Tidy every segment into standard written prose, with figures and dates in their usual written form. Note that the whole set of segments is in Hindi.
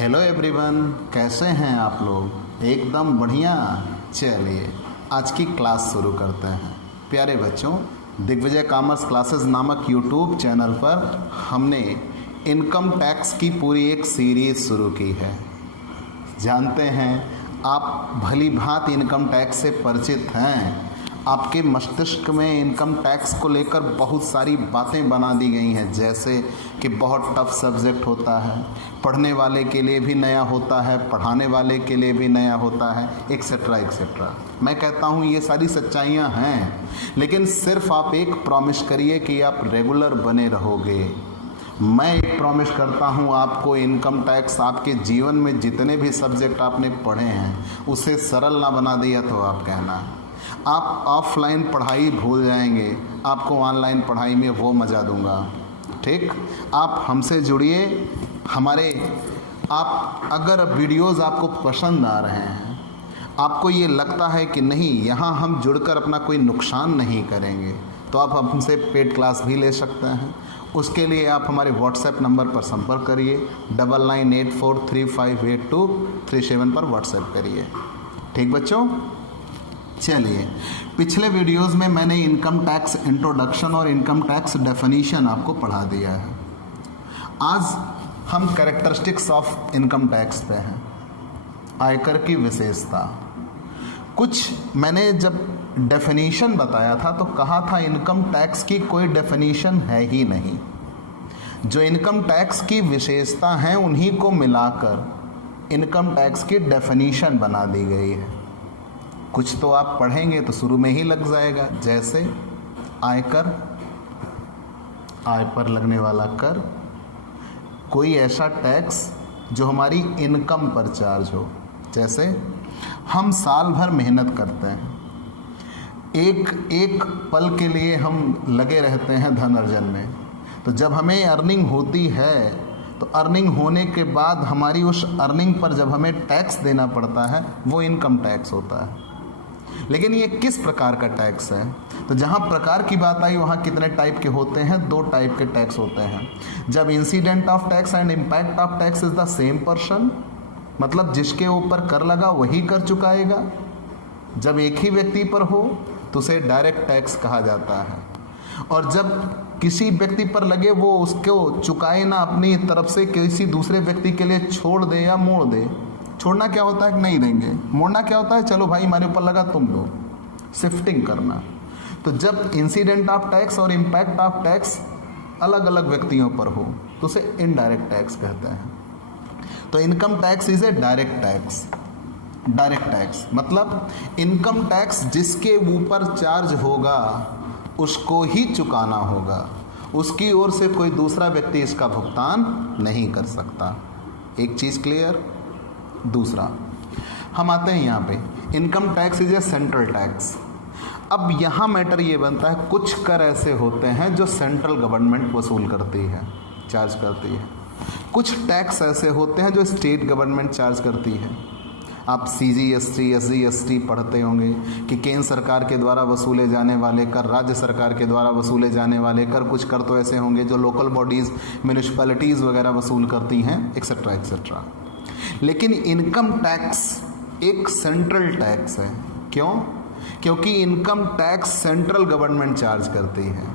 हेलो एवरीवन, कैसे हैं आप लोग? एकदम बढ़िया। चलिए आज की क्लास शुरू करते हैं। प्यारे बच्चों, दिग्विजय कॉमर्स क्लासेस नामक यूट्यूब चैनल पर हमने इनकम टैक्स की पूरी एक सीरीज़ शुरू की है। जानते हैं आप भली भांति इनकम टैक्स से परिचित हैं। आपके मस्तिष्क में इनकम टैक्स को लेकर बहुत सारी बातें बना दी गई हैं, जैसे कि बहुत टफ सब्जेक्ट होता है, पढ़ने वाले के लिए भी नया होता है, पढ़ाने वाले के लिए भी नया होता है, एक्सेट्रा एक्सेट्रा। मैं कहता हूँ ये सारी सच्चाइयाँ हैं, लेकिन सिर्फ आप एक प्रॉमिस करिए कि आप रेगुलर बने रहोगे। मैं एक प्रॉमिस करता हूँ आपको, इनकम टैक्स आपके जीवन में जितने भी सब्जेक्ट आपने पढ़े हैं उसे सरल ना बना दिया तो आप कहना। आप ऑफलाइन पढ़ाई भूल जाएंगे, आपको ऑनलाइन पढ़ाई में वो मज़ा दूंगा। ठीक, आप हमसे जुड़िए। आप अगर वीडियोस आपको पसंद आ रहे हैं, आपको ये लगता है कि नहीं यहाँ हम जुड़कर अपना कोई नुकसान नहीं करेंगे, तो आप हमसे पेड क्लास भी ले सकते हैं। उसके लिए आप हमारे व्हाट्सएप नंबर पर संपर्क करिए, 9984358237 पर व्हाट्सएप करिए। ठीक बच्चों, चलिए पिछले वीडियोस में मैंने इनकम टैक्स इंट्रोडक्शन और इनकम टैक्स डेफिनीशन आपको पढ़ा दिया है। आज हम कैरेक्टरिस्टिक्स ऑफ इनकम टैक्स पे हैं, आयकर की विशेषता। कुछ मैंने जब डेफिनीशन बताया था तो कहा था इनकम टैक्स की कोई डेफिनीशन है ही नहीं। जो इनकम टैक्स की विशेषता हैं उन्हीं को मिलाकर इनकम टैक्स की डेफिनीशन बना दी गई है। कुछ तो आप पढ़ेंगे तो शुरू में ही लग जाएगा, जैसे आयकर, आय पर लगने वाला कर, कोई ऐसा टैक्स जो हमारी इनकम पर चार्ज हो। जैसे हम साल भर मेहनत करते हैं, एक पल के लिए हम लगे रहते हैं धन अर्जन में, तो जब हमें अर्निंग होती है तो अर्निंग होने के बाद हमारी उस अर्निंग पर जब हमें टैक्स देना पड़ता है वो इनकम टैक्स होता है। लेकिन ये किस प्रकार का टैक्स है? तो जहाँ प्रकार की बात आई वहाँ कितने टाइप के होते हैं? 2 टाइप के टैक्स होते हैं। जब incident of tax and impact of tax is the same person, मतलब जिसके ऊपर कर लगा वही कर चुकाएगा। जब एक ही व्यक्ति पर हो तो उसे डायरेक्ट टैक्स कहा जाता है, और जब किसी व्यक्ति पर लगे वो उसको चुकाए ना, अपनी तरफ से किसी दूसरे व्यक्ति के लिए छोड़ दे या मोड़ दे। छोड़ना क्या होता है कि नहीं देंगे, मोड़ना क्या होता है चलो भाई हमारे ऊपर लगा तुम दो, शिफ्टिंग करना। तो जब इंसिडेंट ऑफ टैक्स और इम्पैक्ट ऑफ टैक्स अलग अलग व्यक्तियों पर हो तो उसे इनडायरेक्ट टैक्स कहते हैं। तो income tax is a direct tax. Direct tax मतलब इनकम टैक्स जिसके ऊपर चार्ज होगा उसको ही चुकाना होगा, उसकी ओर से कोई दूसरा व्यक्ति इसका भुगतान नहीं कर सकता। एक चीज़ क्लियर। दूसरा, हम आते हैं यहाँ पे, income tax is a central tax. अब यहाँ मैटर ये बनता है, कुछ कर ऐसे होते हैं जो सेंट्रल गवर्नमेंट वसूल करती है, चार्ज करती है। कुछ टैक्स ऐसे होते हैं जो स्टेट गवर्नमेंट चार्ज करती है। आप CGST SGST पढ़ते होंगे कि केंद्र सरकार के द्वारा वसूले जाने वाले कर, राज्य सरकार के द्वारा वसूले जाने वाले कर, कुछ कर तो ऐसे होंगे जो लोकल बॉडीज़, म्यूनिसिपैलिटीज़ वगैरह वसूल करती हैं, एक्सेट्रा एक्सेट्रा। लेकिन इनकम टैक्स एक सेंट्रल टैक्स है। क्यों? क्योंकि income tax central government charge करती है।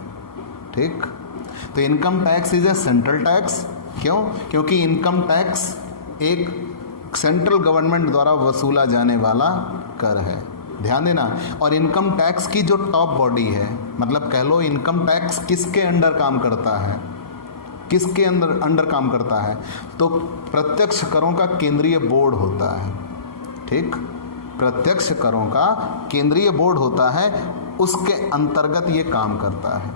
ठीक, तो income tax is a central tax. क्यों? क्योंकि इनकम टैक्स एक सेंट्रल गवर्नमेंट द्वारा वसूला जाने वाला कर है। ध्यान देना। और इनकम टैक्स की जो टॉप बॉडी है, मतलब कह लो इनकम टैक्स किसके अंडर काम करता है, किसके अंडर काम करता है? तो प्रत्यक्ष करों का केंद्रीय बोर्ड होता है। ठीक, प्रत्यक्ष करों का केंद्रीय बोर्ड होता है, उसके अंतर्गत ये काम करता है।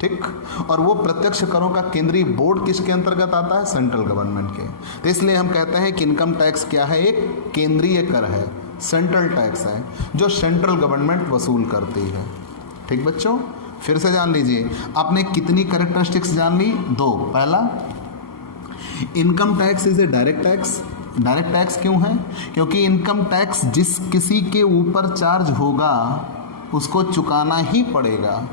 ठीक, और वो प्रत्यक्ष करों का केंद्रीय बोर्ड किसके अंतर्गत आता है? सेंट्रल गवर्नमेंट के। तो इसलिए हम कहते हैं कि इनकम टैक्स क्या है? एक केंद्रीय कर है, सेंट्रल टैक्स है जो सेंट्रल गवर्नमेंट वसूल करती है। ठीक बच्चों, फिर से जान लीजिए, आपने कितनी कैरेक्टरिस्टिक्स जान ली? 2। पहला, income tax is a direct tax. Direct tax क्यों है? क्योंकि इनकम टैक्स जिस किसी के ऊपर चार्ज होगा उसको चुकाना ही पड़ेगा।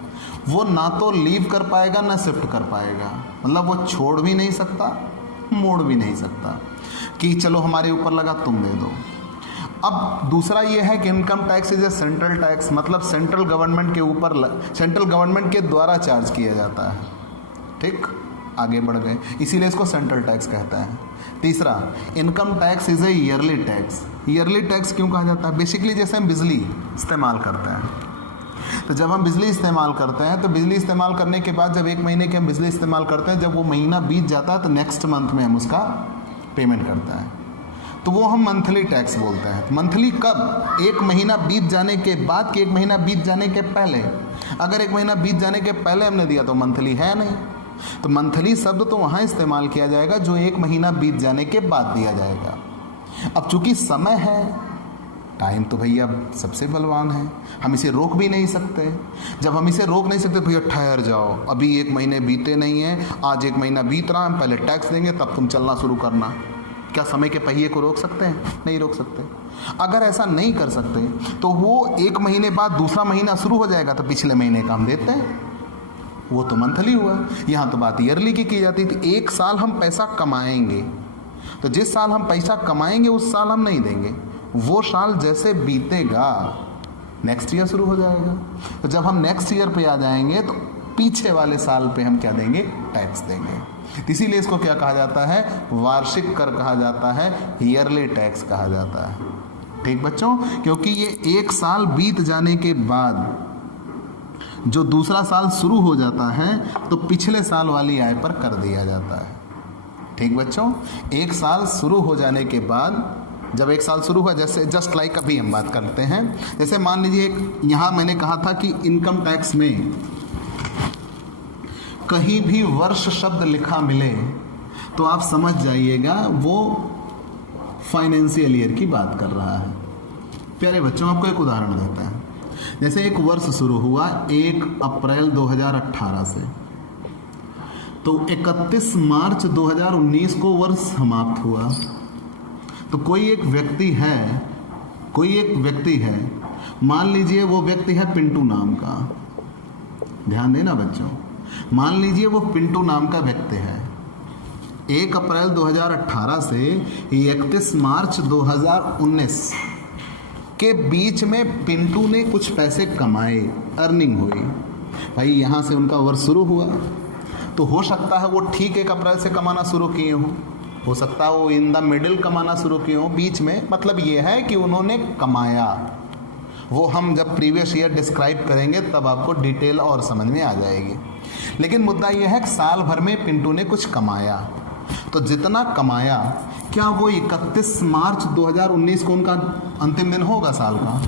वो ना तो लीव कर पाएगा ना शिफ्ट कर पाएगा, मतलब वो छोड़ भी नहीं सकता, मोड़ भी नहीं सकता। कि चलो हमारे ऊपर लगा तुम दे दो। अब दूसरा ये है कि income tax is a central tax, मतलब सेंट्रल गवर्नमेंट के ऊपर, सेंट्रल गवर्नमेंट के द्वारा चार्ज किया जाता है। ठीक, आगे बढ़ गए, इसीलिए इसको सेंट्रल टैक्स कहता है। तीसरा, income tax is a yearly tax. Yearly tax क्यों कहा जाता है? बेसिकली जैसे हम बिजली इस्तेमाल करते हैं, तो जब हम बिजली इस्तेमाल करते हैं तो बिजली इस्तेमाल करने के बाद जब 1 महीने की हम बिजली इस्तेमाल करते हैं, जब वो महीना बीत जाता है तो नेक्स्ट मंथ में हम उसका पेमेंट करते हैं, तो वो हम मंथली टैक्स बोलते हैं। मंथली कब? 1 महीना बीत जाने के बाद कि 1 महीना बीत जाने के पहले? अगर 1 महीना बीत जाने के पहले हमने दिया तो मंथली है नहीं, तो मंथली शब्द तो वहाँ इस्तेमाल किया जाएगा जो 1 महीना बीत जाने के बाद दिया जाएगा। अब चूंकि समय है, टाइम तो भैया सबसे बलवान है, हम इसे रोक भी नहीं सकते। जब हम इसे रोक नहीं सकते, भैया ठहर जाओ, अभी 1 महीने बीते नहीं हैं, आज 1 महीना बीत रहा है, हम पहले टैक्स देंगे तब तुम चलना शुरू करना। क्या समय के पहिए को रोक सकते हैं? नहीं रोक सकते। अगर ऐसा नहीं कर सकते तो वो 1 महीने बाद दूसरा महीना शुरू हो जाएगा तो पिछले महीने का हम देते हैं, वो तो मंथली हुआ। यहाँ तो बात ईयरली की जाती थी। 1 साल हम पैसा कमाएंगे, तो जिस साल हम पैसा कमाएंगे उस साल हम नहीं देंगे, वो साल जैसे बीतेगा नेक्स्ट ईयर शुरू हो जाएगा। तो जब हम नेक्स्ट ईयर पे आ जाएंगे तो पीछे वाले साल पे हम क्या देंगे? टैक्स देंगे। इसीलिए इसको क्या कहा जाता है? वार्षिक कर कहा जाता है, ईयरली टैक्स कहा जाता है। ठीक बच्चों, क्योंकि ये 1 साल बीत जाने के बाद जो दूसरा साल शुरू हो जाता है तो पिछले साल वाली आय पर कर दिया जाता है। ठीक बच्चों, 1 साल शुरू हो जाने के बाद, जब 1 साल शुरू हुआ, जैसे जस्ट लाइक अभी हम बात करते हैं, जैसे मान लीजिए यहाँ मैंने कहा था कि इनकम टैक्स में कहीं भी वर्ष शब्द लिखा मिले तो आप समझ जाइएगा वो फाइनेंशियल ईयर की बात कर रहा है। प्यारे बच्चों, आपको एक उदाहरण देता है। जैसे एक वर्ष शुरू हुआ 1 अप्रैल 2018 से, तो 31 मार्च 2019 को वर्ष समाप्त हुआ। तो कोई एक व्यक्ति है, मान लीजिए वो व्यक्ति है पिंटू नाम का, ध्यान देना बच्चों, मान लीजिए वो पिंटू नाम का व्यक्ति है। 1 अप्रैल 2018 से 31 मार्च 2019 के बीच में पिंटू ने कुछ पैसे कमाए, अर्निंग हुई। भाई यहाँ से उनका वर्ष शुरू हुआ, तो हो सकता है वो ठीक 1 अप्रैल से कमाना शुरू किए हों, हो सकता है वो इन द मिडिल कमाना शुरू किए हों, बीच में। मतलब ये है कि उन्होंने कमाया। वो हम जब प्रीवियस ईयर डिस्क्राइब करेंगे तब आपको डिटेल और समझ में आ जाएगी। लेकिन मुद्दा यह है कि साल भर में पिंटू ने कुछ कमाया, तो जितना कमाया, क्या वो 31 मार्च 2019 को उनका अंतिम दिन होगा साल का?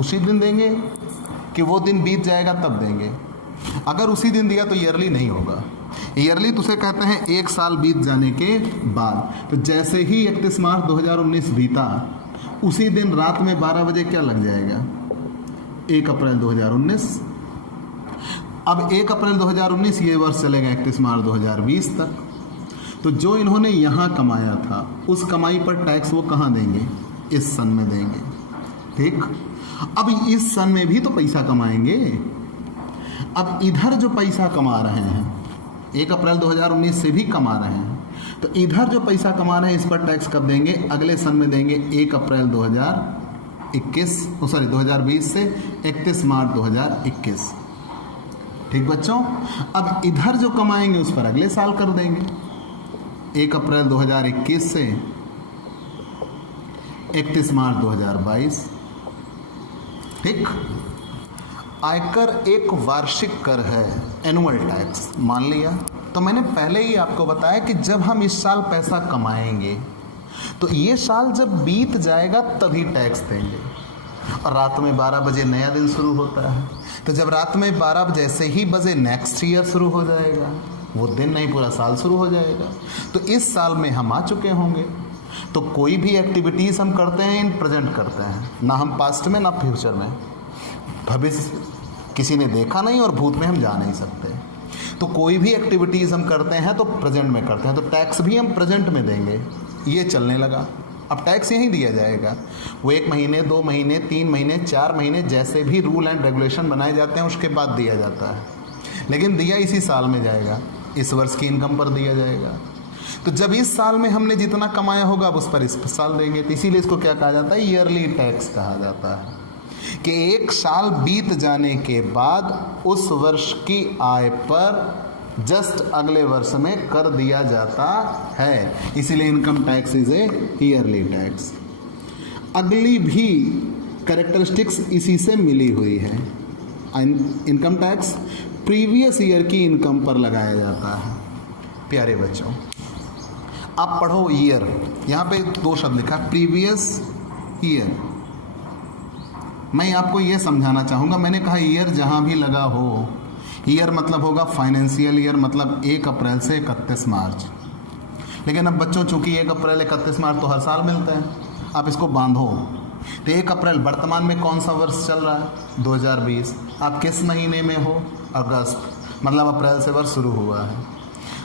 उसी दिन देंगे कि वो दिन बीत जाएगा तब देंगे? अगर उसी दिन दिया तो ईयरली नहीं होगा। ईयरली तो उसे कहते हैं 1 साल बीत जाने के बाद। तो जैसे ही 31 मार्च 2019 बीता, उसी दिन रात में 12 बजे क्या लग जाएगा? 1 अप्रैल 2019। अब 1 अप्रैल 2019 ये वर्ष चलेगा 31 मार्च 2020 तक। तो जो इन्होंने यहाँ कमाया था, उस कमाई पर टैक्स वो कहाँ देंगे? इस सन में देंगे। ठीक, अब इस सन में भी तो पैसा कमाएंगे। अब इधर जो पैसा कमा रहे हैं, 1 अप्रैल 2019 से भी कमा रहे हैं, तो इधर जो पैसा कमा रहे हैं इस पर टैक्स कब देंगे? अगले सन में देंगे, 1 अप्रैल 2020 से 31 मार्च 2021। ठीक बच्चों, अब इधर जो कमाएंगे उस पर अगले साल कर देंगे, 1 अप्रैल 2021 से 31 मार्च 2022। ठीक, आयकर एक वार्षिक कर है, एनुअल टैक्स मान लिया। तो मैंने पहले ही आपको बताया कि जब हम इस साल पैसा कमाएंगे तो ये साल जब बीत जाएगा तभी टैक्स देंगे। और रात में 12 बजे नया दिन शुरू होता है, तो जब रात में 12 जैसे ही बजे नेक्स्ट ईयर शुरू हो जाएगा, वो दिन नहीं पूरा साल शुरू हो जाएगा। तो इस साल में हम आ चुके होंगे। तो कोई भी एक्टिविटीज़ हम करते हैं इन प्रेजेंट करते हैं, ना हम पास्ट में ना फ्यूचर में। भविष्य किसी ने देखा नहीं और भूत में हम जा नहीं सकते। तो कोई भी एक्टिविटीज़ हम करते हैं तो प्रेजेंट में करते हैं, तो टैक्स भी हम प्रेजेंट में देंगे। ये चलने लगा, अब टैक्स यहीं दिया जाएगा। वो 1 महीने, 2 महीने, 3 महीने, 4 महीने, जैसे भी रूल एंड रेगुलेशन बनाए जाते हैं उसके बाद दिया जाता है, लेकिन दिया इसी साल में जाएगा, इस वर्ष की इनकम पर दिया जाएगा। तो जब इस साल में हमने जितना कमाया होगा अब उस पर इस साल देंगे। तो इसीलिए इसको क्या कहा जाता है, ईयरली टैक्स कहा जाता है, कि एक साल बीत जाने के बाद उस वर्ष की आय पर जस्ट अगले वर्ष में कर दिया जाता है। इसीलिए income tax is a yearly tax. अगली भी कैरेक्टरिस्टिक्स इसी से मिली हुई है। इनकम टैक्स प्रीवियस ईयर की इनकम पर लगाया जाता है। प्यारे बच्चों, आप पढ़ो ईयर, यहाँ पे 2 शब्द लिखा है, प्रीवियस ईयर। मैं आपको ये समझाना चाहूँगा, मैंने कहा ईयर जहाँ भी लगा हो, ईयर मतलब होगा फाइनेंशियल ईयर, मतलब 1 अप्रैल से 31 मार्च। लेकिन अब बच्चों चूंकि 1 अप्रैल 31 मार्च तो हर साल मिलता है, आप इसको बांधो। तो 1 अप्रैल वर्तमान में कौन सा वर्ष चल रहा है, 2020। आप किस महीने में हो, अगस्त, मतलब अप्रैल से वर्ष शुरू हुआ है।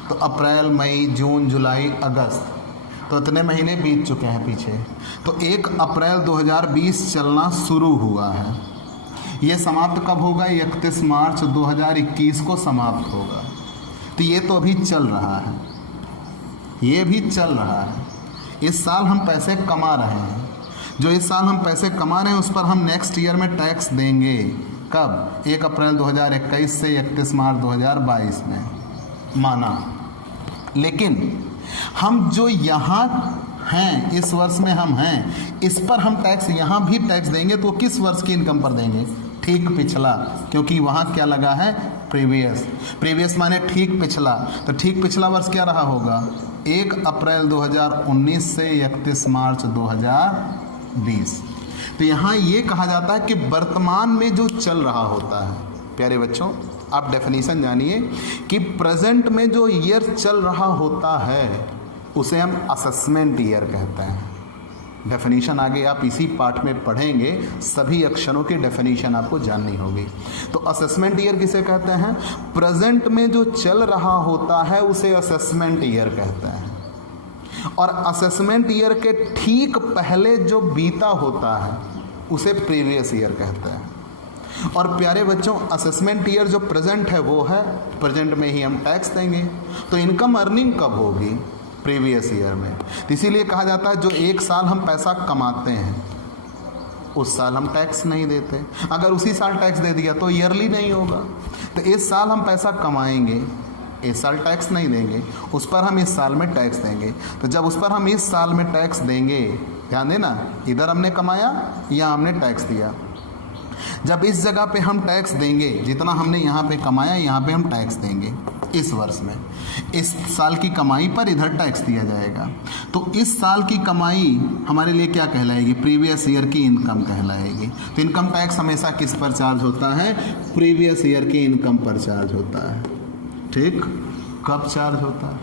तो अप्रैल, मई, जून, जुलाई, अगस्त, तो इतने महीने बीत चुके हैं पीछे। तो 1 अप्रैल 2020 चलना शुरू हुआ है। ये समाप्त कब होगा, 31 मार्च 2021 को समाप्त होगा। तो ये तो अभी चल रहा है, ये भी चल रहा है। इस साल हम पैसे कमा रहे हैं, जो इस साल हम पैसे कमा रहे हैं उस पर हम नेक्स्ट ईयर में टैक्स देंगे। कब, 1 अप्रैल 2021 से 31 मार्च 2022 में, माना। लेकिन हम जो यहाँ हैं, इस वर्ष में हम हैं, इस पर हम टैक्स, यहाँ भी टैक्स देंगे। तो किस वर्ष की इनकम पर देंगे, ठीक पिछला, क्योंकि वहाँ क्या लगा है, प्रीवियस। प्रीवियस माने ठीक पिछला। तो ठीक पिछला वर्ष क्या रहा होगा, 1 अप्रैल 2019 से 31 मार्च 2020। तो यहाँ ये कहा जाता है कि वर्तमान में जो चल रहा होता है। प्यारे बच्चों, आप डेफिनेशन जानिए कि प्रेजेंट में जो ईयर चल रहा होता है उसे हम असेसमेंट ईयर कहते हैं। डेफिनेशन आगे आप इसी पार्ट में पढ़ेंगे, सभी अक्षरों की डेफिनेशन आपको जाननी होगी। तो असेसमेंट ईयर किसे कहते हैं, प्रेजेंट में जो चल रहा होता है उसे असेसमेंट ईयर कहते हैं। और असेसमेंट ईयर के ठीक पहले जो बीता होता है उसे प्रीवियस ईयर कहते हैं। और प्यारे बच्चों, असेसमेंट ईयर जो प्रेजेंट है वो है, प्रेजेंट में ही हम टैक्स देंगे। तो इनकम अर्निंग कब होगी, प्रीवियस ईयर में। तो इसीलिए कहा जाता है जो एक साल हम पैसा कमाते हैं उस साल हम टैक्स नहीं देते। अगर उसी साल टैक्स दे दिया तो ईयरली नहीं होगा। तो इस साल हम पैसा कमाएंगे, इस साल टैक्स नहीं देंगे, उस पर हम इस साल में टैक्स देंगे। तो जब उस पर हम इस साल में टैक्स देंगे, ध्यान देना, इधर हमने कमाया या हमने टैक्स दिया। जब इस जगह पे हम टैक्स देंगे, जितना हमने यहाँ पे कमाया यहाँ पे हम टैक्स देंगे इस वर्ष में। इस साल की कमाई पर इधर टैक्स दिया जाएगा। तो इस साल की कमाई हमारे लिए क्या कहलाएगी, प्रीवियस ईयर की इनकम कहलाएगी। तो इनकम टैक्स हमेशा किस पर चार्ज होता है, प्रीवियस ईयर की इनकम पर चार्ज होता है। ठीक, कब चार्ज होता है,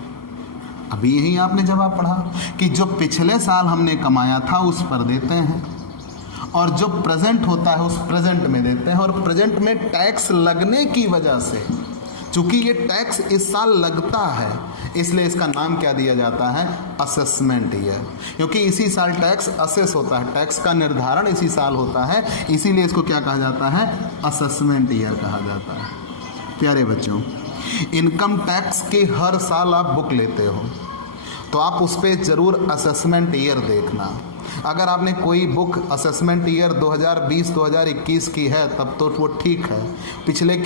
अभी यही आपने जवाब पढ़ा कि जो पिछले साल हमने कमाया था उस पर देते हैं, और जो प्रेजेंट होता है उस प्रेजेंट में देते हैं। और प्रेजेंट में टैक्स लगने की वजह से, चूंकि ये टैक्स इस साल लगता है, इसलिए इसका नाम क्या दिया जाता है, असेसमेंट ईयर। क्योंकि इसी साल टैक्स असेस होता है, टैक्स का निर्धारण इसी साल होता है, इसीलिए इसको क्या कहा जाता है, असेसमेंट ईयर कहा जाता है। प्यारे बच्चों, इनकम टैक्स की हर साल आप बुक लेते हो तो आप उस पर ज़रूर असेसमेंट ईयर देखना। अगर आपने कोई बुक असेसमेंट ईयर 2020-2021 की है तब तो वो ठीक है, पिछले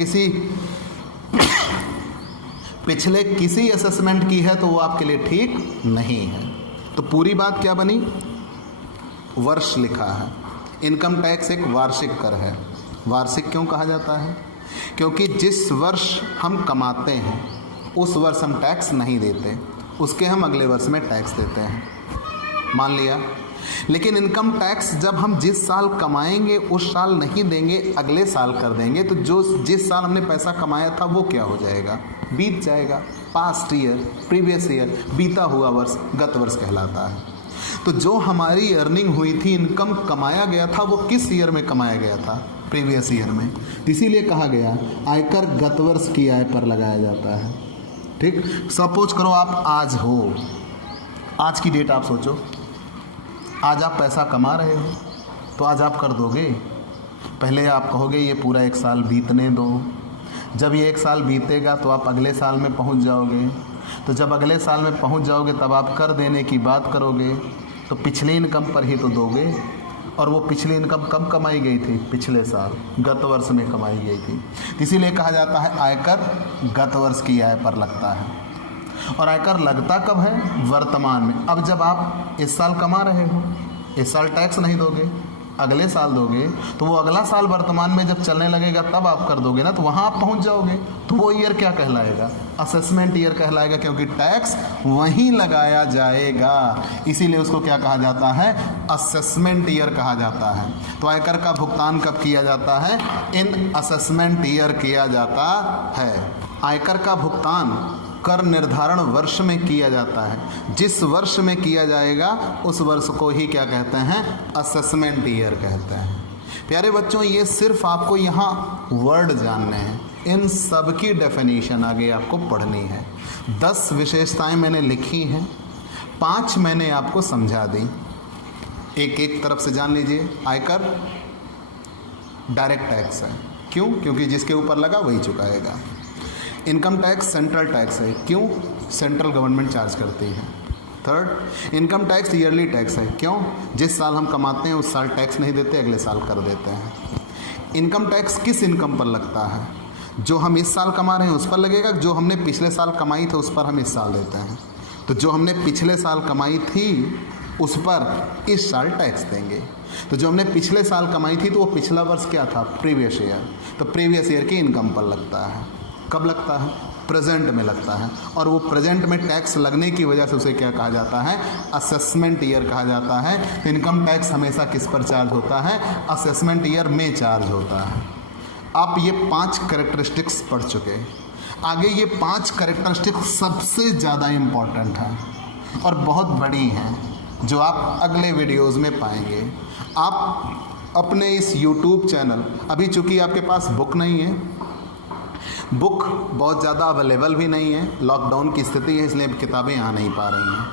किसी असेसमेंट की है तो वो आपके लिए ठीक नहीं है। तो पूरी बात क्या बनी, वर्ष लिखा है। इनकम टैक्स एक वार्षिक कर है। वार्षिक क्यों कहा जाता है, क्योंकि जिस वर्ष हम कमाते हैं उस वर्ष हम टैक्स नहीं देते, उसके हम अगले वर्ष में टैक्स देते हैं, मान लिया। लेकिन इनकम टैक्स जब हम जिस साल कमाएंगे उस साल नहीं देंगे, अगले साल कर देंगे। तो जिस साल हमने पैसा कमाया था वो क्या हो जाएगा, बीत जाएगा। पास्ट ईयर, प्रीवियस ईयर, बीता हुआ वर्ष गत वर्ष कहलाता है। तो जो हमारी अर्निंग हुई थी, इनकम कमाया गया था, वो किस ईयर में कमाया गया था, प्रीवियस ईयर में। इसीलिए कहा गया आयकर गत वर्ष की आय पर लगाया जाता है। ठीक, सपोज करो आप आज हो, आज की डेट आप सोचो, आज आप पैसा कमा रहे हो तो आज आप कर दोगे। पहले आप कहोगे ये पूरा 1 साल बीतने दो, जब ये 1 साल बीतेगा तो आप अगले साल में पहुंच जाओगे। तो जब अगले साल में पहुंच जाओगे तब आप कर देने की बात करोगे तो पिछली इनकम पर ही तो दोगे, और वो पिछली इनकम कब कमाई गई थी? पिछले साल, गत वर्ष में कमाई गई थी। इसीलिए कहा जाता है आयकर गत वर्ष की आय पर लगता है। और आयकर लगता कब है? वर्तमान में। अब जब आप इस साल कमा रहे हो, इस साल टैक्स नहीं दोगे, अगले साल दोगे, तो वो अगला साल वर्तमान में जब चलने लगेगा तब आप कर दोगे ना, तो वहाँ आप पहुँच जाओगे। तो वो ईयर क्या कहलाएगा? असेसमेंट ईयर कहलाएगा, क्योंकि टैक्स वहीं लगाया जाएगा। इसीलिए उसको क्या कहा जाता है? असेसमेंट ईयर कहा जाता है। तो आयकर का भुगतान कब किया जाता है? इन असेसमेंट ईयर किया जाता है। आयकर का भुगतान कर निर्धारण वर्ष में किया जाता है। जिस वर्ष में किया जाएगा उस वर्ष को ही क्या कहते हैं? असेसमेंट ईयर कहते हैं। प्यारे बच्चों, ये सिर्फ आपको यहाँ वर्ड जानने हैं, इन सब की डेफिनेशन आगे आपको पढ़नी है। 10 विशेषताएं मैंने लिखी हैं, 5 मैंने आपको समझा दी। एक एक तरफ से जान लीजिए। आयकर डायरेक्ट टैक्स है। क्यों? क्योंकि जिसके ऊपर लगा वही चुकाएगा। इनकम टैक्स सेंट्रल टैक्स है। क्यों? सेंट्रल गवर्नमेंट चार्ज करती है। Third, income tax yearly tax है। क्यों? जिस साल हम कमाते हैं उस साल टैक्स नहीं देते, अगले साल कर देते हैं। इनकम टैक्स किस इनकम पर लगता है? जो हम इस साल कमा रहे हैं उस पर लगेगा, जो हमने पिछले साल कमाई थी उस पर हम इस साल देते हैं। तो जो हमने पिछले साल कमाई थी उस पर इस साल टैक्स देंगे। तो जो हमने पिछले साल कमाई थी तो वो पिछला वर्ष क्या था? Previous year. तो प्रीवियस ईयर की इनकम पर लगता है। कब लगता है? प्रेजेंट में लगता है। और वो प्रेजेंट में टैक्स लगने की वजह से उसे क्या कहा जाता है? असेसमेंट ईयर कहा जाता है। तो इनकम टैक्स हमेशा किस पर चार्ज होता है? असेसमेंट ईयर में चार्ज होता है। आप ये 5 कैरेक्टरिस्टिक्स पढ़ चुके। आगे ये 5 कैरेक्टरिस्टिक्स सबसे ज़्यादा इम्पॉर्टेंट हैं और बहुत बड़ी हैं, जो आप अगले वीडियोस में पाएंगे। आप अपने इस YouTube चैनल, अभी चूँकि आपके पास बुक नहीं है, बुक बहुत ज़्यादा अवेलेबल भी नहीं है, लॉकडाउन की स्थिति है, इसलिए किताबें आ नहीं पा रही हैं।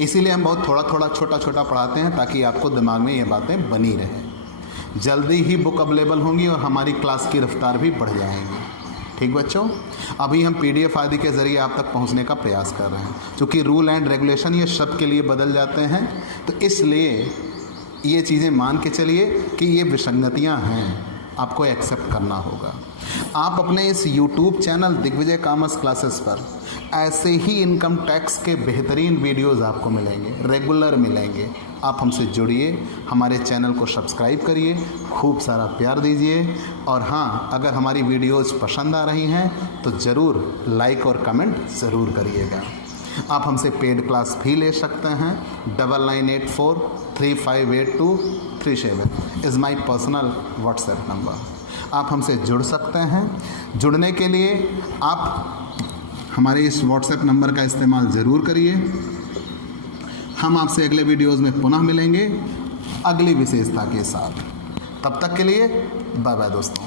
इसीलिए हम बहुत थोड़ा थोड़ा छोटा छोटा पढ़ाते हैं ताकि आपको दिमाग में ये बातें बनी रहें। जल्दी ही बुक अवेलेबल होंगी और हमारी क्लास की रफ्तार भी बढ़ जाएगी। ठीक बच्चों, अभी हम PDF आदि के ज़रिए आप तक पहुंचने का प्रयास कर रहे हैं। क्योंकि रूल एंड रेगुलेशन ये सब के लिए बदल जाते हैं, तो इसलिए ये चीज़ें मान के चलिए कि ये विसंगतियाँ हैं, आपको एक्सेप्ट करना होगा। आप अपने इस YouTube channel Digvijay commerce classes पर ऐसे ही इनकम टैक्स के बेहतरीन वीडियोस आपको मिलेंगे, रेगुलर मिलेंगे। आप हमसे जुड़िए, हमारे चैनल को सब्सक्राइब करिए, खूब सारा प्यार दीजिए। और हाँ, अगर हमारी वीडियोस पसंद आ रही हैं तो ज़रूर लाइक और कमेंट ज़रूर करिएगा। आप हमसे पेड क्लास भी ले सकते हैं। 9984358237 is my personal WhatsApp number. आप हमसे जुड़ सकते हैं। जुड़ने के लिए आप हमारे इस व्हाट्सएप नंबर का इस्तेमाल ज़रूर करिए। हम आपसे अगले वीडियोज़ में पुनः मिलेंगे अगली विशेषता के साथ। तब तक के लिए बाय बाय दोस्तों।